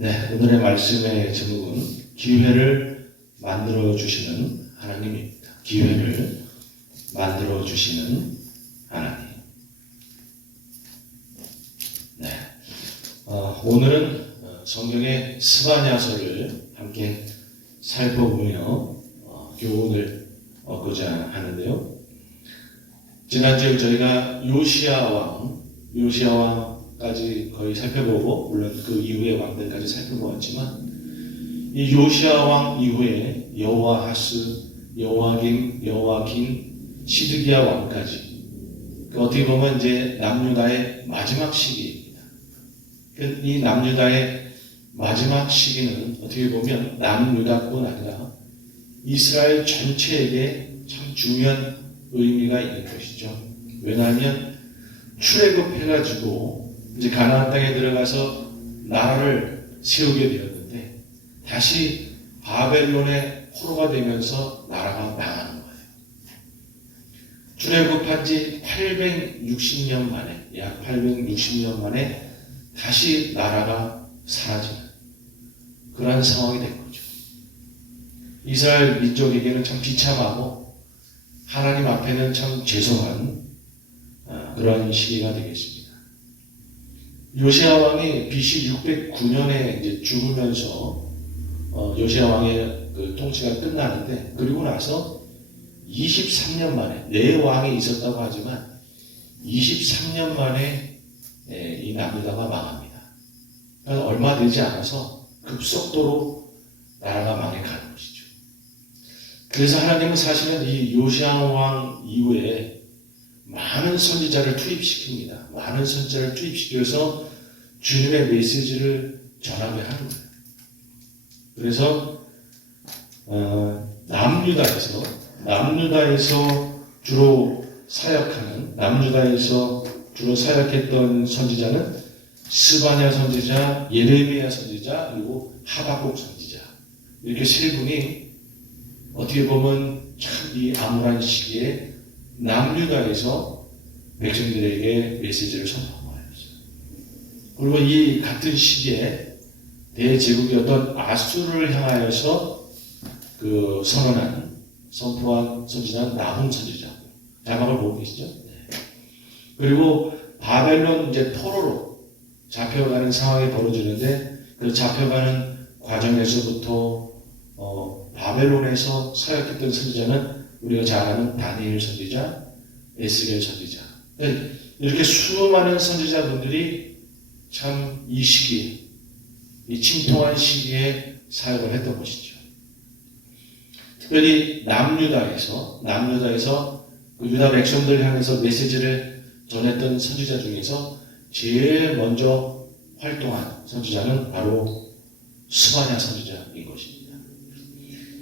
네, 오늘의 말씀의 제목은 기회를 만들어 주시는 하나님입니다. 기회를 만들어 주시는 하나님. 네, 오늘은 성경의 스바냐서를 함께 살펴보며 교훈을 얻고자 하는데요. 지난주에 저희가 요시야 왕까지 거의 살펴보고, 물론 그 이후의 왕들까지 살펴보았지만, 이 요시야 왕 이후에 여호아하스, 여호야김, 시드기야 왕까지, 어떻게 보면 이제 남유다의 마지막 시기입니다. 이 남유다의 마지막 시기는 어떻게 보면 남유다뿐 아니라 이스라엘 전체에게 참 중요한 의미가 있는 것이죠. 왜냐하면 출애굽해가지고 이제 가나안 땅에 들어가서 나라를 세우게 되었는데 다시 바벨론의 포로가 되면서 나라가 망하는 거예요. 출애굽한 지 860년 만에, 약 860년 만에 다시 나라가 사라지는 그러한 상황이 된 거죠. 이스라엘 민족에게는 참 비참하고 하나님 앞에는 참 죄송한 그러한 시기가 되겠습니다. 요시야 왕이 BC 609년에 이제 죽으면서 요시야 왕의 그 통치가 끝나는데, 그리고 나서 23년 만에, 네 왕이 있었다고 하지만 23년 만에 이 남유다가 망합니다. 그래서 얼마 되지 않아서 급속도로 나라가 망해가는 것이죠. 그래서 하나님은 사실은 이 요시야 왕 이후에 많은 선지자를 투입시킵니다. 많은 선지자를 투입시켜서 주님의 메시지를 전하게 하는 거예요. 그래서 남유다에서 주로 사역했던 선지자는 스바냐 선지자, 예레미야 선지자, 그리고 하박국 선지자, 이렇게 세 분이 어떻게 보면 참 이 암울한 시기에 남유다에서 백성들에게 메시지를 선포한 거였어요. 그리고 이 같은 시기에 대제국이었던 아수르를 향하여서 그 선포한 선지자는 나훔 선지자. 자막을 보고 계시죠? 네. 그리고 바벨론 이제 포로로 잡혀가는 상황이 벌어지는데, 그 잡혀가는 과정에서부터 바벨론에서 사역했던 선지자는 우리가 잘 아는 다니엘 선지자, 에스겔 선지자. 이렇게 수많은 선지자분들이 참 이 시기에, 이 침통한 시기에 사역을 했던 것이죠. 특별히 남유다에서 그 유다 백성들을 향해서 메시지를 전했던 선지자 중에서 제일 먼저 활동한 선지자는 바로 스바냐 선지자인 것입니다.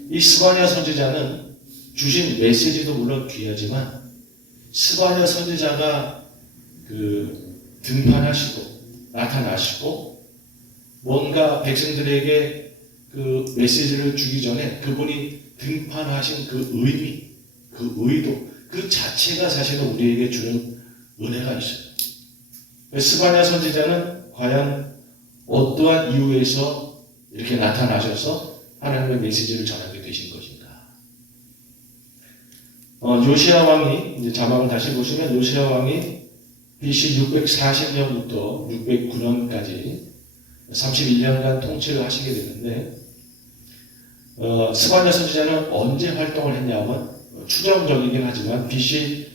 이 스바냐 선지자는 주신 메시지도 물론 귀하지만, 스바냐 선지자가 그 등판하시고 나타나시고 뭔가 백성들에게 그 메시지를 주기 전에 그분이 등판하신 그 의미, 그 의도, 그 자체가 사실은 우리에게 주는 은혜가 있어요. 스바냐 선지자는 과연 어떠한 이유에서 이렇게 나타나셔서 하나님의 메시지를 전하게 되신 것인가? 요시야 왕이, 이제 자막을 다시 보시면 요시야 왕이 BC 640년부터 609년까지 31년간 통치를 하시게 되는데, 스바냐 선지자는 언제 활동을 했냐면 추정적이긴 하지만 BC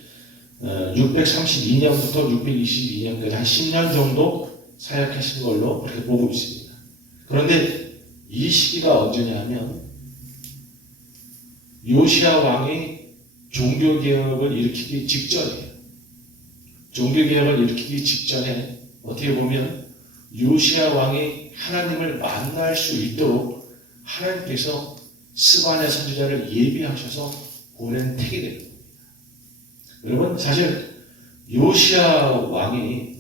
632년부터 622년까지 한 10년 정도 사역하신 걸로 그렇게 보고 있습니다. 그런데 이 시기가 언제냐 하면 요시야 왕이 종교개혁을 일으키기 직전이에요. 종교개혁을 일으키기 직전에 어떻게 보면 요시야 왕이 하나님을 만날 수 있도록 하나님께서 스바냐 선지자를 예비하셔서 보낸 택이 되는 겁니다. 여러분, 사실 요시야 왕이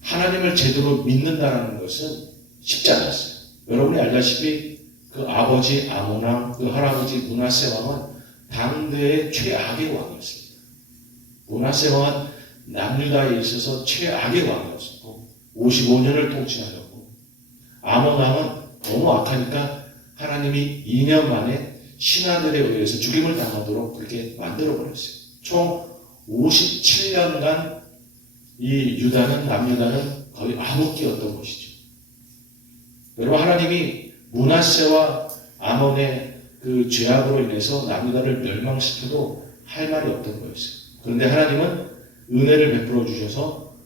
하나님을 제대로 믿는다는 것은 쉽지 않았어요. 여러분이 알다시피 그 아버지 아몬왕, 그 할아버지 므낫세 왕은 당대의 최악의 왕이었습니다. 므낫세 왕은 남유다에 있어서 최악의 왕이었고 55년을 통치하였고, 아몬 왕은 너무 악하니까 하나님이 2년 만에 신하들에 의해서 죽임을 당하도록 그렇게 만들어버렸어요. 총 57년간 이 남유다는 거의 암흑기였던 것이죠. 여러분, 하나님이 므낫세와 아몬의 그 죄악으로 인해서 남유다를 멸망시켜도 할 말이 없던 거였어요. 그런데 하나님은 은혜를 베풀어 주셔서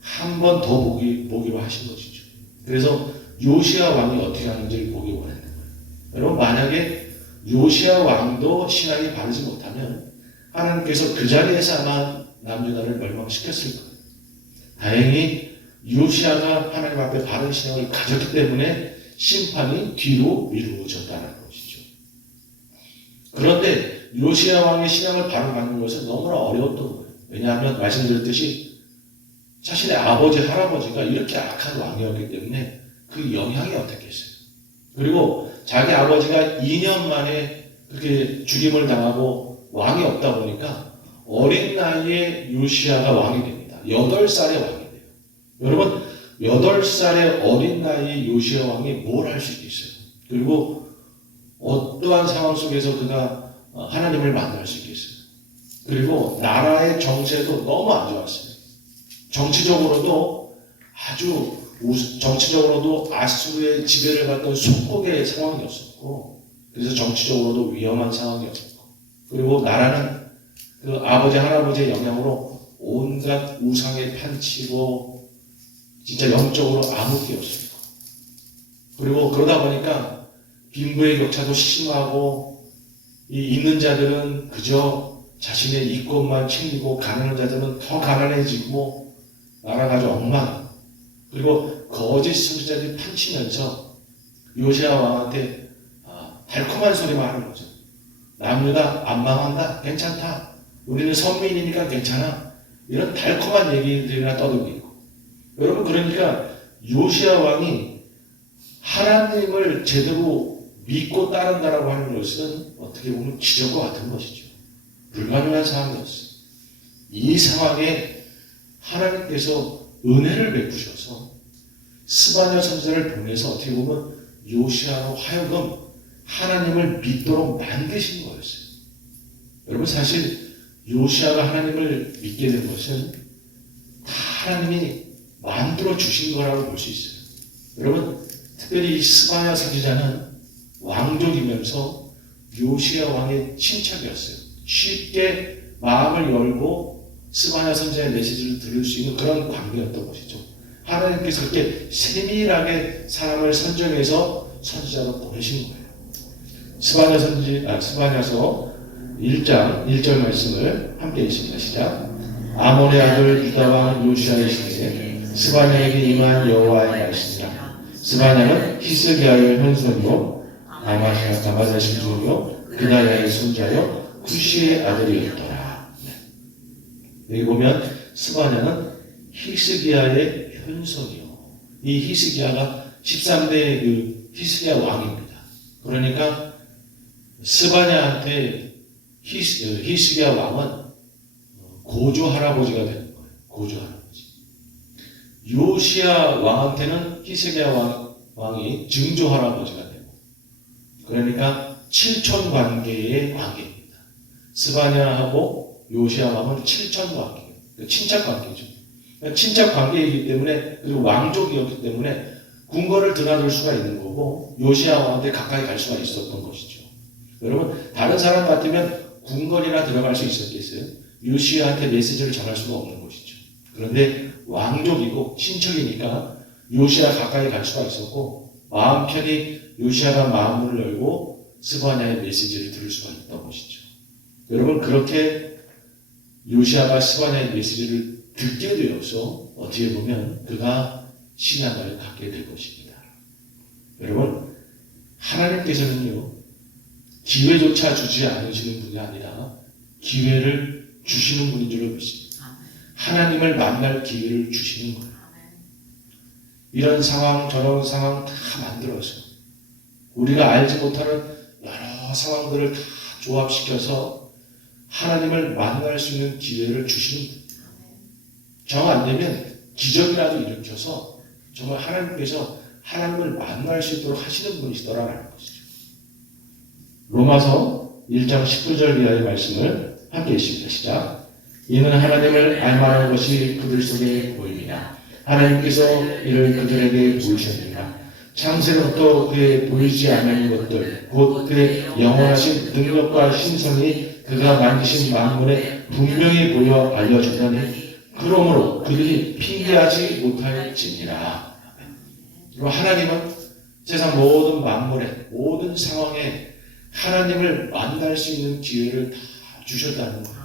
한 번 더 보기로 하신 것이죠. 그래서 요시야 왕이 어떻게 하는지를 보기 원했는 거예요. 여러분, 만약에 요시야 왕도 신앙이 바르지 못하면 하나님께서 그 자리에서만 남유다를 멸망시켰을 거예요. 다행히 요시야가 하나님 앞에 바른 신앙을 가졌기 때문에 심판이 뒤로 미루어졌다는 것이죠. 그런데 요시야 왕의 신앙을 바로 갖는 것은 너무나 어려웠던 거예요. 왜냐하면 말씀드렸듯이 자신의 아버지, 할아버지가 이렇게 악한 왕이었기 때문에 그 영향이 어땠겠어요. 그리고 자기 아버지가 2년 만에 그렇게 죽임을 당하고 왕이 없다 보니까 어린 나이에 요시야가 왕이 됩니다. 8살의 왕이 돼요. 여러분, 8살의 어린 나이에 요시야 왕이 뭘 할 수 있겠어요? 그리고 어떠한 상황 속에서 그가 하나님을 만날 수 있겠어요? 그리고 나라의 정세도 너무 안 좋았어요. 정치적으로도 아수르의 지배를 받던 속국의 상황이었었고, 그래서 정치적으로도 위험한 상황이었었고, 그리고 나라는 그 아버지, 할아버지의 영향으로 온갖 우상에 판치고, 진짜 영적으로 암흑기였습니다. 그리고 그러다 보니까 빈부의 격차도 심하고, 이 있는 자들은 그저 자신의 이권만 챙기고, 가난한 자들은 더 가난해지고, 나라가 아주 엉망. 그리고 거짓 선지자들이 판치면서 요시야 왕한테 달콤한 소리만 하는 거죠. 남유다 안 망한다, 괜찮다. 우리는 선민이니까 괜찮아. 이런 달콤한 얘기들이나 떠들고 있고. 여러분, 그러니까 요시야 왕이 하나님을 제대로 믿고 따른다라고 하는 것은 어떻게 보면 기적과 같은 것이죠. 불가능한 상황이었어요. 이 상황에 하나님께서 은혜를 베푸셔서 스바냐 선지자를 보내서 어떻게 보면 요시야로 하여금 하나님을 믿도록 만드신 거였어요. 여러분, 사실 요시야가 하나님을 믿게 된 것은 다 하나님이 만들어 주신 거라고 볼 수 있어요. 여러분, 특별히 이 스바냐 선지자는 왕족이면서 요시야 왕의 친척이었어요. 쉽게 마음을 열고 스바냐 선지자의 메시지를 들을 수 있는 그런 관계였던 것이죠. 하나님께서 그렇게 세밀하게 사람을 선정해서 선지자로 보내신 거예요. 스바냐서 1장 1절 말씀을 함께 읽습니다. 시작. 아몬의 아들 유다 왕 요시야의 시대에 스바냐에게 임한 여호와의 말씀이라. 스바냐는 히스기야의 현손이요 다마다 신종이요 그나야의 손자요 쿠시의 아들이었더라. 여기 보면 스바냐는 히스기야의 현손이요. 이 히스기야가 13대 그 히스기야 왕입니다. 그러니까 스바냐한테 히스기야 왕은 고조 할아버지가 되는 거예요. 고조 할아버지. 요시야 왕한테는 히스기야 왕이 증조 할아버지가 되고, 그러니까 칠촌 관계의 왕입니다. 스바냐하고 요시야 왕은 칠촌 관계예요. 친척 관계죠. 친척 관계이기 때문에, 그리고 왕족이었기 때문에 궁궐을 드나들 수가 있는 거고, 요시야 왕한테 가까이 갈 수가 있었던 것이죠. 여러분, 다른 사람 같으면 궁궐이나 들어갈 수 있었겠어요? 요시야한테 메시지를 전할 수가 없는 것이죠. 그런데 왕족이고 친척이니까 요시야 가까이 갈 수가 있었고, 마음 편히 요시야가 마음을 열고 스바냐의 메시지를 들을 수가 있던 것이죠. 여러분, 그렇게 요시야가 스바냐의 메시지를 듣게 되어서 어떻게 보면 그가 신앙을 갖게 될 것입니다. 여러분, 하나님께서는요, 기회조차 주지 않으시는 분이 아니라 기회를 주시는 분인 줄로 믿습니다. 하나님을 만날 기회를 주시는 거예요. 이런 상황, 저런 상황 다 만들어서 우리가 알지 못하는 여러 상황들을 다 조합시켜서 하나님을 만날 수 있는 기회를 주시는 정 안 되면 기적이라도 일으켜서 정말 하나님께서 하나님을 만날 수 있도록 하시는 분이시더라라는 것이죠. 로마서 1장 19절 이하의 말씀을 함께 읽습니다. 시작. 이는 하나님을 알만한 것이 그들 속에 보입니다. 하나님께서 이를 그들에게 보이셨느니라. 창세로부터 그의 보이지 않는 것들 곧 그의 영원하신 능력과 신성이 그가 만드신 만물에 분명히 보여 알려졌다니 그러므로 그들이 핑계하지 못할지니라. 그리고 하나님은 세상 모든 만물에 모든 상황에 하나님을 만날 수 있는 기회를 다 주셨다는 거예요.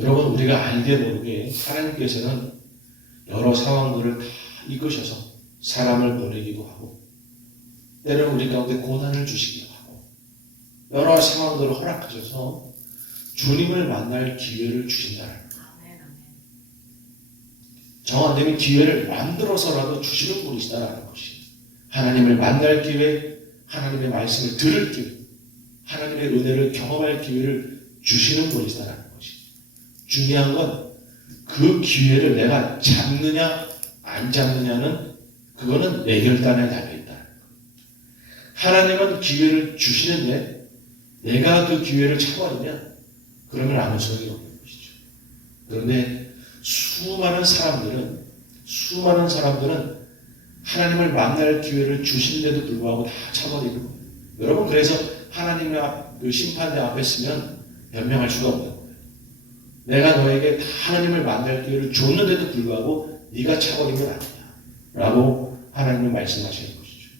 여러분, 우리가 알게 모르게 하나님께서는 여러 상황들을 다 이끄셔서 사람을 보내기도 하고 때로는 우리 가운데 고난을 주시기도 하고 여러 상황들을 허락하셔서 주님을 만날 기회를 주신다는 거예요. 정 안 되면 기회를 만들어서라도 주시는 분이시다라는 것이 하나님을 만날 기회, 하나님의 말씀을 들을 기회, 하나님의 은혜를 경험할 기회를 주시는 분이시다라는 것이 중요한 건 그 기회를 내가 잡느냐 안 잡느냐는 그거는 내 결단에 달려있다. 하나님은 기회를 주시는데 내가 그 기회를 차버리면 그러면 아무 소용이 없는 것이죠. 그런데 수많은 사람들은 하나님을 만날 기회를 주시는데도 불구하고 다 차버리고 거예요. 여러분, 그래서 하나님의 그 심판대 앞에 서면 변명할 수가 없는 거예요. 내가 너에게 다 하나님을 만날 기회를 줬는데도 불구하고 네가 차버린 건 아니야 라고 하나님은 말씀하시는 것이죠.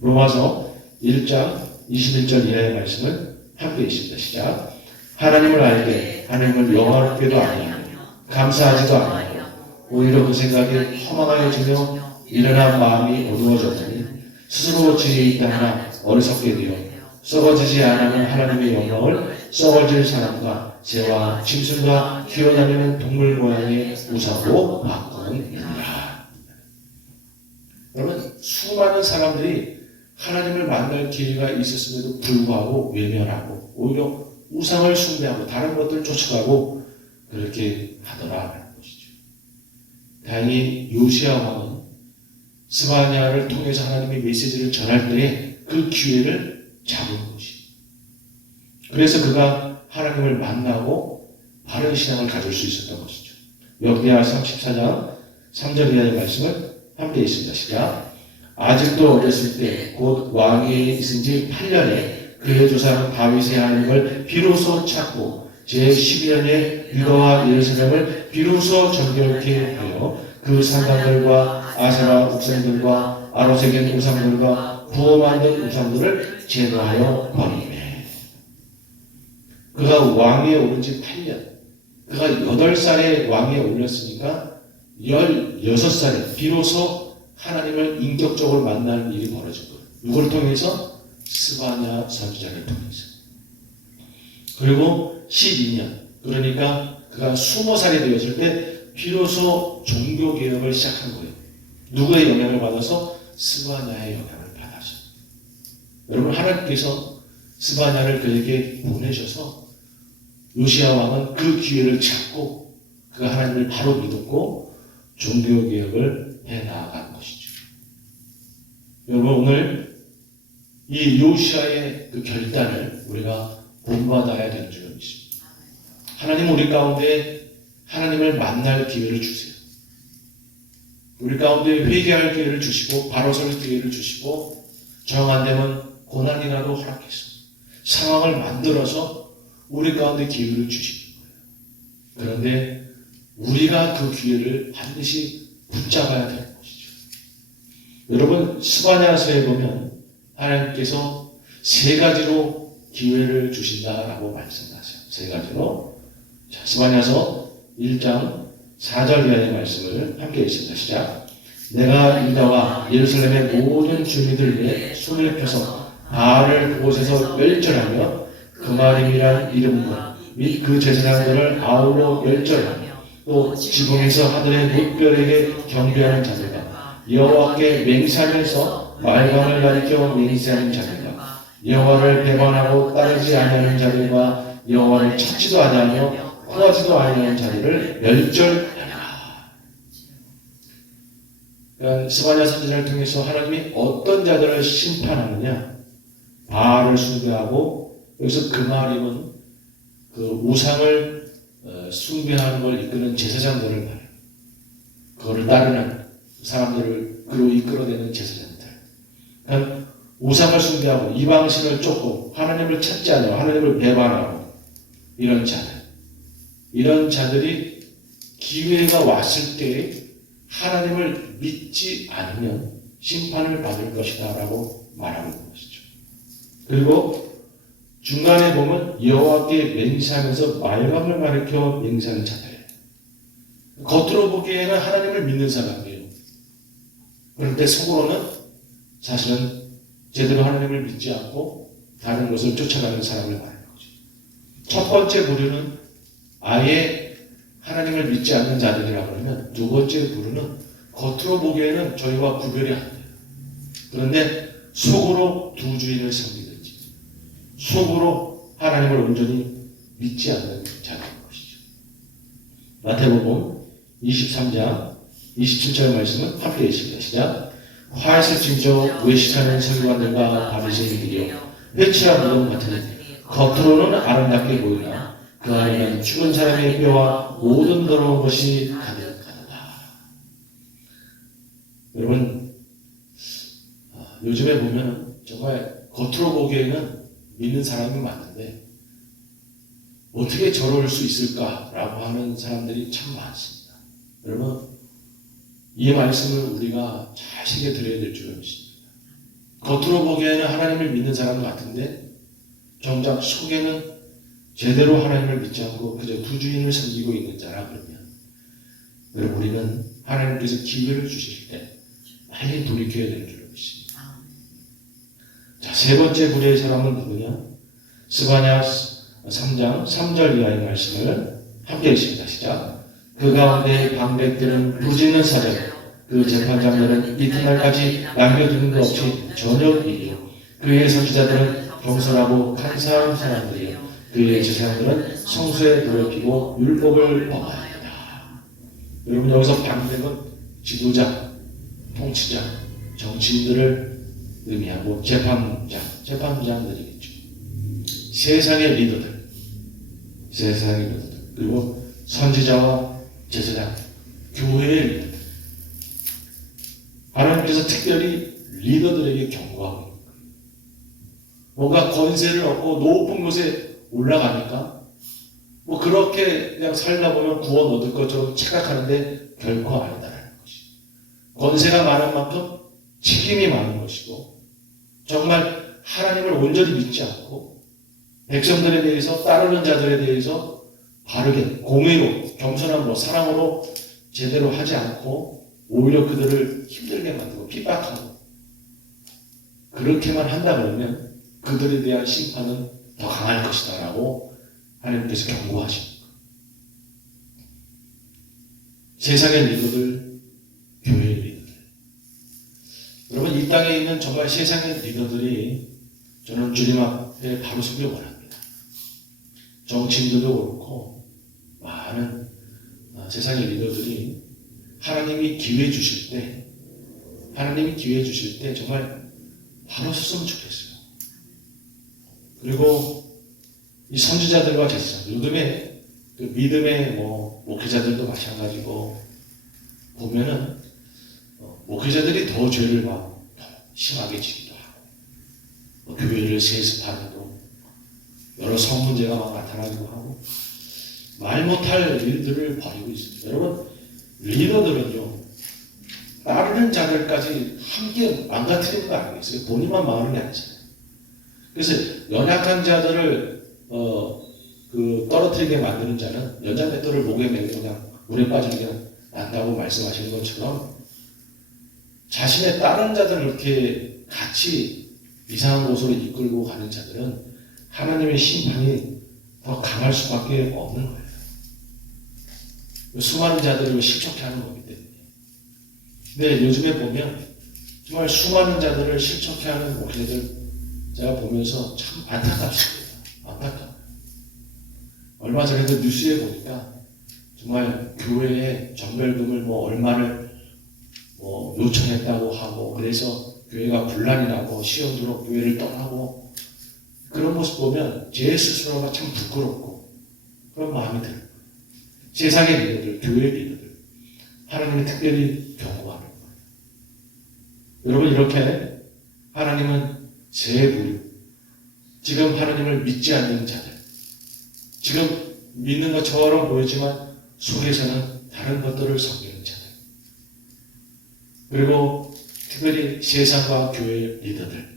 로마서 1장 21절 이하의 말씀을 함께 읽습니다. 시작. 하나님을 알되 하나님을 영화롭게도 아니하며 감사하지도 아니하며 오히려 그 생각이 허망하여지며 일어난 마음이 어두워졌더니 스스로 지혜 있다 하나 어리석게 되어 썩어지지 않는 하나님의 영광을 썩어질 사람과 새와 짐승과 기어다니는 동물 모양의 우상으로 바꾸느니라. 여러분, 수많은 사람들이 하나님을 만날 기회가 있었음에도 불구하고 외면하고 오히려 우상을 숭배하고 다른 것들을 쫓아가고 그렇게 하더라라는 것이죠. 다행히 요시야 왕은 스바냐를 통해서 하나님의 메시지를 전할 때에 그 기회를 잡은 것이. 그래서 그가 하나님을 만나고 바른 신앙을 가질 수 있었던 것이죠. 역대하서 14장 3절 이하의 말씀을 함께 읽습니다. 시작. 아직도 어렸을 때 곧 왕위에 있은 지 8년에 그의 조상 다윗의 하나님을 비로소 찾고 제12년에 유다와 예루살렘을 비로소 정결케 하여 그 산당들과 아세라 옥상들과 아로새긴 우상들과 부어 만든 우상들을 제거하여 버리매. 그가 왕위에 오른 지 8년, 그가 8살에 왕위에 올렸으니까 16살에 비로소 하나님을 인격적으로 만나는 일이 벌어진 거예요. 이걸 통해서 스바냐 선지자를 통해서. 그리고 12년, 그러니까 그가 20살이 되었을 때 비로소 종교개혁을 시작한 거예요. 누구의 영향을 받아서? 스바냐의 영향을 받아서. 여러분, 하나님께서 스바냐를 그에게 보내셔서 요시야 왕은 그 기회를 찾고 그가 하나님을 바로 믿었고 종교개혁을 해나간 것이죠. 여러분, 오늘 이 요시야의 그 결단을 우리가 본받아야 되는 줄을 믿습니다. 하나님 우리 가운데 하나님을 만날 기회를 주세요. 우리 가운데 회개할 기회를 주시고 바로 설 기회를 주시고 정 안 되면 고난이라도 허락해서 상황을 만들어서 우리 가운데 기회를 주시는 거예요. 그런데 우리가 그 기회를 반드시 붙잡아야 되는 것이죠. 여러분, 스바냐서에 보면 하나님께서 3가지로 기회를 주신다라고 말씀하세요. 3가지로. 자, 스바냐서 1장 4절 이하의 말씀을 함께 읽습니다. 시작. 내가 유다와 예루살렘의 모든 주민들 위해 손을 펴서 바알을 그곳에서 멸절하며 그마림이란 이름과 및 그 제사장들을 아우러 멸절하며 또 지붕에서 하늘의 뭇별에게 경배하는 자들과 여호와께 맹세하면서 말광을 가리켜 맹세하는 자들과 여호와를 배반하고 따르지 아니하는 자들과 여호와를 찾지도 아니하며 구하지도 아니하는 자들을 멸절하라. 그러니까 스바냐 선지자를 통해서 하나님이 어떤 자들을 심판하느냐, 바알을 숭배하고, 여기서 그 말이면 그 우상을 숭배하는 걸 이끄는 제사장들을 말해요. 그거를 따르는 사람들을 그로 이끌어내는 제사장들. 그러니까 우상을 숭배하고 이방신을 쫓고 하나님을 찾지 않고 하나님을 배반하고 이런 자들이 기회가 왔을 때 하나님을 믿지 않으면 심판을 받을 것이다 라고 말하고 있는 것이죠. 그리고 중간에 보면 여호와께 맹세하면서 말감을 가리켜 맹세하는 자들. 겉으로 보기에는 하나님을 믿는 사람이에요. 그런데 속으로는 사실은 제대로 하나님을 믿지 않고 다른 것을 쫓아가는 사람을 말하는 거죠. 첫 번째 부류는 아예 하나님을 믿지 않는 자들이라고 그러면, 두 번째 부류는 겉으로 보기에는 저희와 구별이 안 돼요. 그런데 속으로 두 주인을 섬기든지 속으로 하나님을 온전히 믿지 않는 자들인 것이죠. 마태복음 23장 27절 말씀은 함께 읽습니다. 시작. 화에서 징조 외식하는 서기관들과 바리새인들이여 회치와 무덤 같으니 겉으로는 아름답게 보이나 그 안에는 죽은 사람의 뼈와 모든 더러운 것이 가득하다. 여러분, 요즘에 보면 정말 겉으로 보기에는 믿는 사람이 많은데 어떻게 저럴 수 있을까라고 하는 사람들이 참 많습니다. 여러분, 이 말씀을 우리가 잘 새겨 들어야 될 줄을 믿습니다. 겉으로 보기에는 하나님을 믿는 사람 같은데 정작 속에는 제대로 하나님을 믿지 않고 그저 두 주인을 섬기고 있는 자라 그러면, 여러분, 우리는 하나님께서 기회를 주실 때 많이 돌이켜야 될 줄을 믿습니다. 자, 세 번째 부류의 사람은 누구냐? 스바냐 3장 3절 이하의 말씀을 함께 읽습니다. 시작. 그 가운데 방백들은 부지는 사절, 그 재판장들은 이튿날까지 남겨두는 것 없이 저녁이요. 그의 선지자들은 경솔하고 간사한 사람들이요. 그의 제사장들은 성수에 더럽히고 율법을 범하였다. 여러분, 여기서 방백은 지도자, 통치자, 정치인들을 의미하고 재판장들이겠죠. 세상의 리더들, 그리고 선지자와 제사장, 교회의 리더들. 하나님께서 특별히 리더들에게 경고하고 있는 거예요. 뭔가 권세를 얻고 높은 곳에 올라가니까 뭐 그렇게 그냥 살다 보면 구원 얻을 것처럼 착각하는데 결코 아니다라는 것이. 권세가 많은 만큼 책임이 많은 것이고, 정말 하나님을 온전히 믿지 않고 백성들에 대해서, 따르는 자들에 대해서 바르게 공의로, 겸손함으로, 사랑으로 제대로 하지 않고 오히려 그들을 힘들게 만들고 핍박하고 그렇게만 한다 그러면 그들에 대한 심판은 더 강할 것이다 라고 하나님께서 경고하십니다. 세상의 리더들, 교회의 리더들. 여러분, 이 땅에 있는 정말 세상의 리더들이 저는 주님 앞에 바로 서기 원합니다. 정치인들도 그렇고 많은 세상의 리더들이 하나님이 기회 주실 때 정말 바로 섰으면 좋겠어요. 그리고 이 선지자들과 제사장들, 요즘에 그 믿음의 목회자들도 마찬가지고 보면은 목회자들이 더 죄를 막 심하게 지기도 하고, 교회를 세습하기도, 여러 성문제가 막 나타나기도 하고 말 못할 일들을 벌이고 있습니다. 여러분, 리더들은요, 따르는 자들까지 함께 망가뜨리는 거 아니겠어요? 본인만 망하는 게 아니잖아요. 그래서 연약한 자들을 떨어뜨리게 만드는 자는 연장맷돌을 목에 매고 그냥 물에 빠지는 게 낫다고 말씀하시는 것처럼, 자신의 다른 자들을 이렇게 같이 이상한 곳으로 이끌고 가는 자들은 하나님의 심판이 더 강할 수밖에 없는 거예요. 수많은 자들을 실족해 하는 거기 때문에. 근데 요즘에 보면 정말 수많은 자들을 실족해 하는 목회자들 제가 보면서 참 안타깝습니다. 안타까워요. 얼마 전에도 뉴스에 보니까 정말 교회에 전별금을 얼마를 요청했다고 하고 그래서 교회가 분란이 나고 시험으로 교회를 떠나고 그런 모습 보면 제 스스로가 참 부끄럽고 그런 마음이 들어요. 세상의 리더들, 교회 리더들 하나님이 특별히 경고하는 거예요. 여러분 이렇게 하나님은 새 부류 지금 하나님을 믿지 않는 자들 지금 믿는 것처럼 보이지만 속에서는 다른 것들을 섬기는 자들 그리고 특별히 세상과 교회 리더들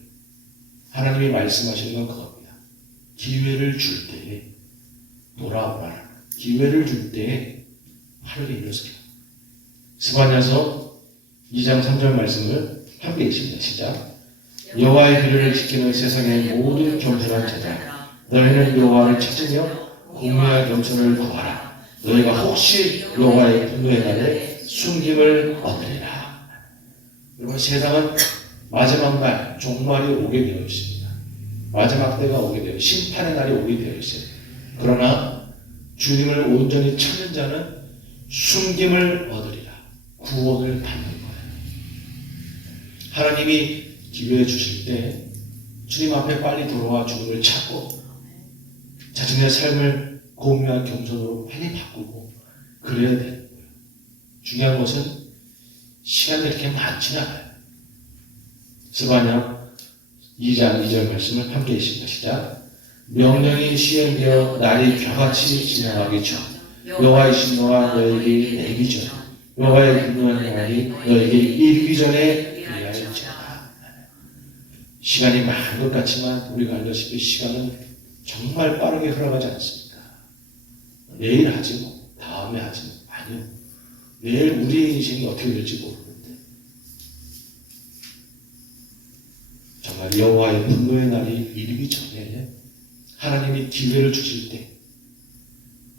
하나님이 말씀하시는 건 그겁니다. 기회를 줄 때에 돌아오라. 기회를 줄 때에 팔을 일어서라. 스바냐서 2장 3절 말씀을 함께 읽습니다. 시작. 여호와의 규례를 지키는 세상의 모든 겸손한 자들아 너희는 여호와를 찾으며 공의와 겸손을 구하라. 너희가 혹시 여호와의 분노의 날에 숨김을 얻으리라. 여러분 세상은 마지막 날 종말이 오게 되어 있습니다. 마지막 때가 오게 되어 심판의 날이 오게 되어 있어요. 그러나 주님을 온전히 찾는 자는 숨김을 얻으리라. 구원을 받는 거예요. 하나님이 기회 주실 때 주님 앞에 빨리 돌아와 주님을 찾고 자신의 삶을 공의와 겸손으로 빨리 바꾸고 그래야 되는 거예요. 중요한 것은 시간이 이렇게 많지는 않아요. 스바냐 2장 2절 말씀을 함께 읽습니다. 시작. 명령이 시행되어 날이 겨같이 지나가기 전 여호와의 신노가 너에게 내리기 전 여호와의 분노의 날이 너에게 이르기 전에 그리하였지어다. 시간이 많은 것 같지만 우리가 알다시피 시간은 정말 빠르게 흘러가지 않습니다. 내일 하지 뭐 다음에 하지 뭐 아니요. 내일 우리의 인생이 어떻게 될지 모르는데 정말 여호와의 분노의 날이 이르기 전에 하나님이 기회를 주실 때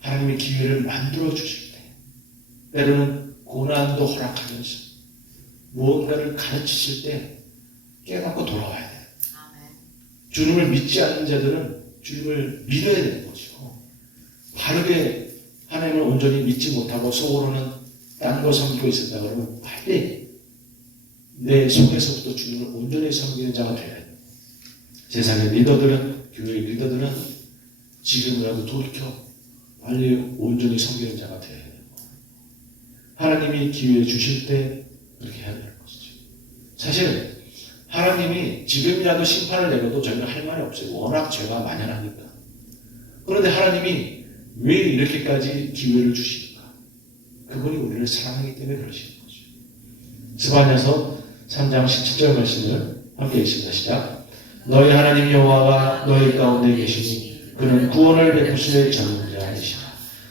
하나님이 기회를 만들어 주실 때 때로는 고난도 허락하면서 무언가를 가르치실 때 깨닫고 돌아와야 돼요. 주님을 믿지 않는 자들은 주님을 믿어야 되는 것이고 바르게 하나님을 온전히 믿지 못하고 속으로는 딴 거 섬기고 있었다 그러면 빨리 내 속에서부터 주님을 온전히 섬기는 자가 되어야 돼요. 세상의 리더들은 교회 리더들은 지금이라도 돌이켜 빨리 온전히 섬기는 자가 되어야 돼요. 하나님이 기회 주실 때 그렇게 해야 되는 것이죠. 사실 하나님이 지금이라도 심판을 내려도 저희는 할 말이 없어요. 워낙 죄가 만연하니까. 그런데 하나님이 왜 이렇게까지 기회를 주십니까? 그분이 우리를 사랑하기 때문에 그러시는 거죠. 스바냐서 3장 17절 말씀을 함께 읽습니다. 시작. 너희 하나님 여호와가 너희 가운데 계시니 그는 구원을 베푸실 전능자이시라.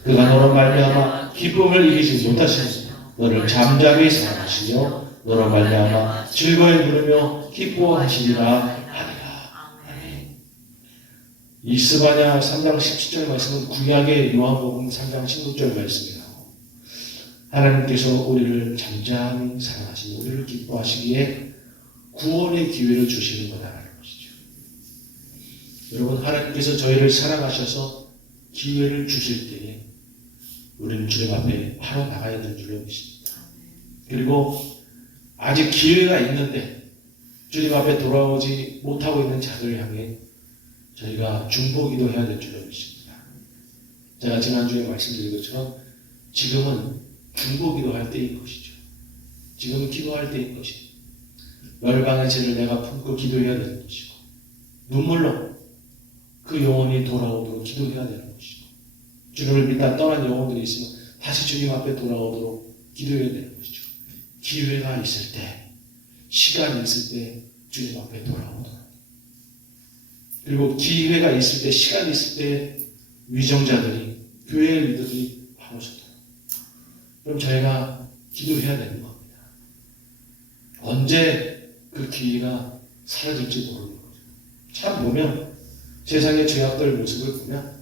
그가 너로 말미암아 기쁨을 이기지 못하시니 너를 잠잠히 사랑하시며 너로 말미암아 즐거이 부르며 기뻐하시리라 하리라. 이 스바냐 3장 17절 말씀은 구약의 요한복음 3장 16절 말씀이라고 하나님께서 우리를 잠잠히 사랑하시며 우리를 기뻐하시기에 구원의 기회를 주시는 거다라는 것이죠. 여러분 하나님께서 저희를 사랑하셔서 기회를 주실 때에 우리는 주님 앞에 바로 나가야 될 줄로 믿습니다. 그리고 아직 기회가 있는데 주님 앞에 돌아오지 못하고 있는 자들을 향해 저희가 중보기도 해야 될 줄로 믿습니다. 제가 지난주에 말씀드린 것처럼 지금은 중보기도 할 때인 것이죠. 지금은 기도할 때인 것이죠. 열방의 죄를 내가 품고 기도해야 되는 것이고 눈물로 그 영혼이 돌아오도록 기도해야 되는 것이고 주님을 믿다 떠난 영혼들이 있으면 다시 주님 앞에 돌아오도록 기도해야 되는 것이죠. 기회가 있을 때, 시간이 있을 때 주님 앞에 돌아오도록. 그리고 기회가 있을 때, 시간이 있을 때 위정자들이, 교회 리더들이 나오셨도록. 그럼 저희가 기도해야 되는 겁니다. 언제 그 기회가 사라질지 모르는 거죠. 참 보면 세상의 죄악들 모습을 보면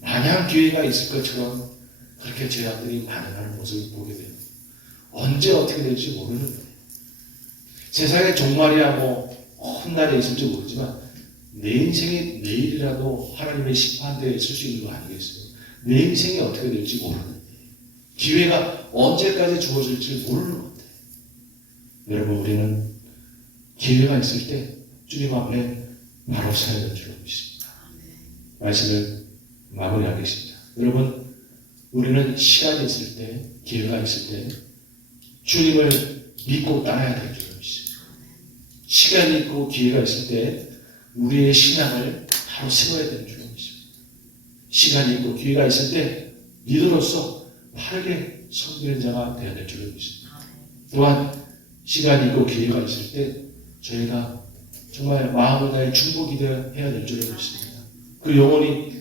마냥 기회가 있을 것처럼 그렇게 죄악들이 반응하는 모습을 보게 됩니다. 언제 어떻게 될지 모르는 거예요. 세상의 종말이야 훗날에 있을지 모르지만 내 인생이 내일이라도 하나님의 심판대에 설 수 있는 거 아니겠어요? 내 인생이 어떻게 될지 모르는데 기회가 언제까지 주어질지 모르는 건데 여러분, 우리는 기회가 있을 때 주님 앞에 바로 서야 되는 줄 믿습니다. 말씀을 마무리하겠습니다. 여러분, 우리는 시간이 있을 때, 기회가 있을 때 주님을 믿고 따라야 되는 줄 믿습니다. 시간이 있고 기회가 있을 때 우리의 신앙을 바로 세워야 되는 줄 믿습니다. 시간이 있고 기회가 있을 때 리더로서 바르게 섬기는 자가 되어야 될 줄 믿습니다. 또한 시간이 있고 기회가 있을 때 저희가 정말 마음을 다해 중보 기도해야 될 줄 믿습니다. 그 영혼이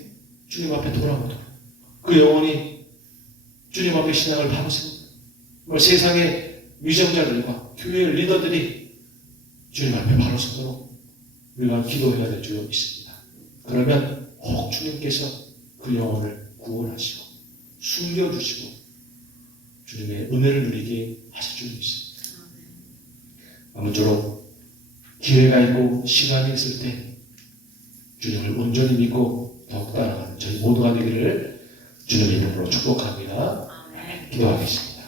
주님 앞에 돌아오도록, 그 영혼이 주님 앞에 신앙을 바로 세우고, 세상의 위정자들과 교회 리더들이 주님 앞에 바로 서도록 우리가 기도해야 될 줄 믿습니다. 그러면 혹 주님께서 그 영혼을 구원하시고 숨겨주시고 주님의 은혜를 누리게 하실 줄 믿습니다. 아무쪼록 기회가 있고 시간이 있을 때 주님을 온전히 믿고 더욱 따라가는 저희 모두가 되기를 주님의 이름으로 축복합니다. 기도하겠습니다.